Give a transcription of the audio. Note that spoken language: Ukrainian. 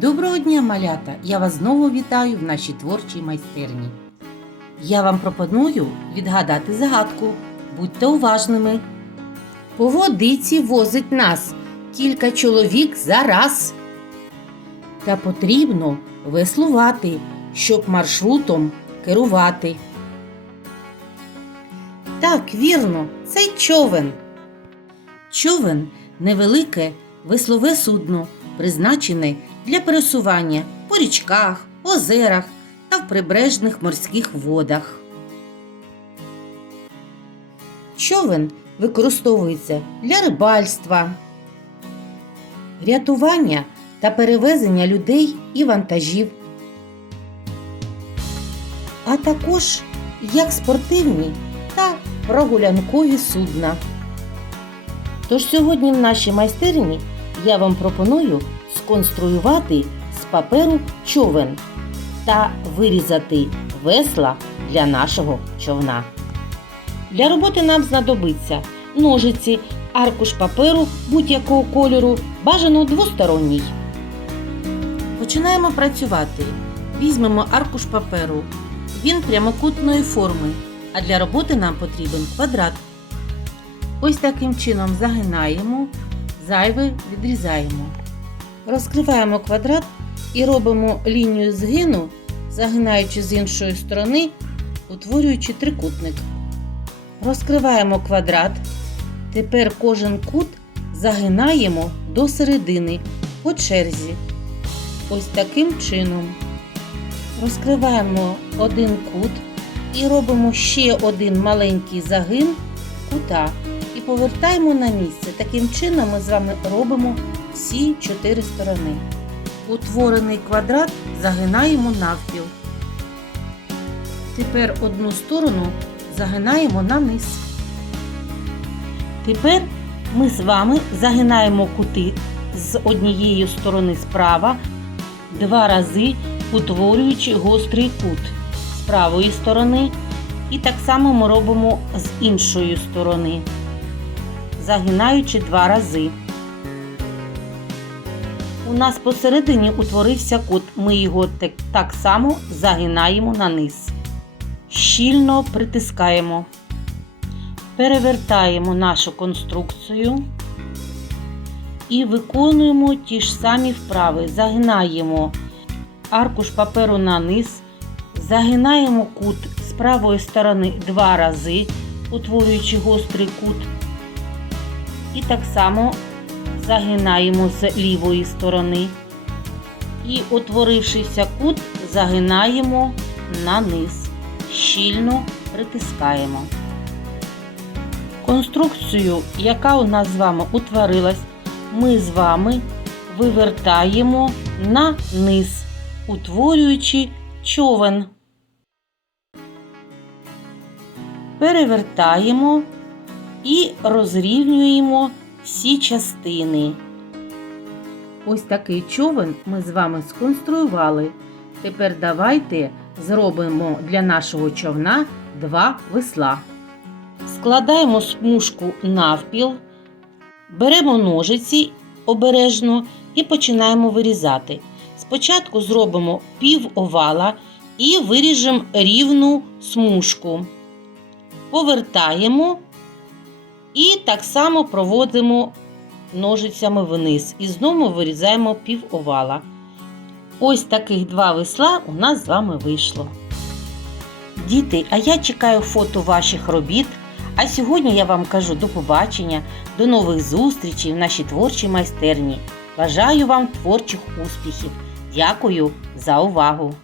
Доброго дня, малята! Я вас знову вітаю в нашій творчій майстерні. Я вам пропоную відгадати загадку. Будьте уважними. По водиці возить нас кілька чоловік за раз. Та потрібно веслувати, щоб маршрутом керувати. Так, вірно, це човен. Човен невелике веслове судно, призначене для пересування по річках, озерах та в прибережних морських водах. Човен використовується для рибальства, рятування та перевезення людей і вантажів, а також як спортивні та прогулянкові судна. Тож сьогодні в нашій майстерні я вам пропоную сконструювати з паперу човен та вирізати весла для нашого човна. Для роботи нам знадобиться ножиці, аркуш паперу будь-якого кольору, бажано двосторонній. Починаємо працювати. Візьмемо аркуш паперу. Він прямокутної форми, а для роботи нам потрібен квадрат. Ось таким чином загинаємо, зайве відрізаємо. Розкриваємо квадрат і робимо лінію згину, загинаючи з іншої сторони, утворюючи трикутник. Розкриваємо квадрат. Тепер кожен кут загинаємо до середини по черзі. Ось таким чином. Розкриваємо один кут і робимо ще один маленький загин кута і повертаємо на місце. Таким чином ми з вами робимо всі чотири сторони. Утворений квадрат загинаємо навпіл. Тепер одну сторону загинаємо на низ. Тепер ми з вами загинаємо кути з однієї сторони справа два рази утворюючи гострий кут з правої сторони. І так само ми робимо з іншої сторони, загинаючи два рази. У нас посередині утворився кут. Ми його так, само загинаємо на низ. Щільно притискаємо. Перевертаємо нашу конструкцію і виконуємо ті ж самі вправи. Загинаємо аркуш паперу на низ, загинаємо кут з правої сторони два рази, утворюючи гострий кут. І так само загинаємо з лівої сторони. І, утворившися кут, загинаємо на низ, щільно притискаємо. Конструкцію, яка у нас з вами утворилась, ми з вами вивертаємо на низ, утворюючи човен. Перевертаємо і розрівнюємо всі частини. Ось такий човен ми з вами сконструювали. Тепер давайте зробимо для нашого човна два весла. Складаємо смужку навпіл, беремо ножиці обережно і починаємо вирізати. Спочатку зробимо пів овала і виріжемо рівну смужку. Повертаємо так само проводимо ножицями вниз. І знову вирізаємо пів овала. Ось таких два весла у нас з вами вийшло. Діти, а я чекаю фото ваших робіт. А сьогодні я вам кажу до побачення, до нових зустрічей в нашій творчій майстерні. Бажаю вам творчих успіхів! Дякую за увагу!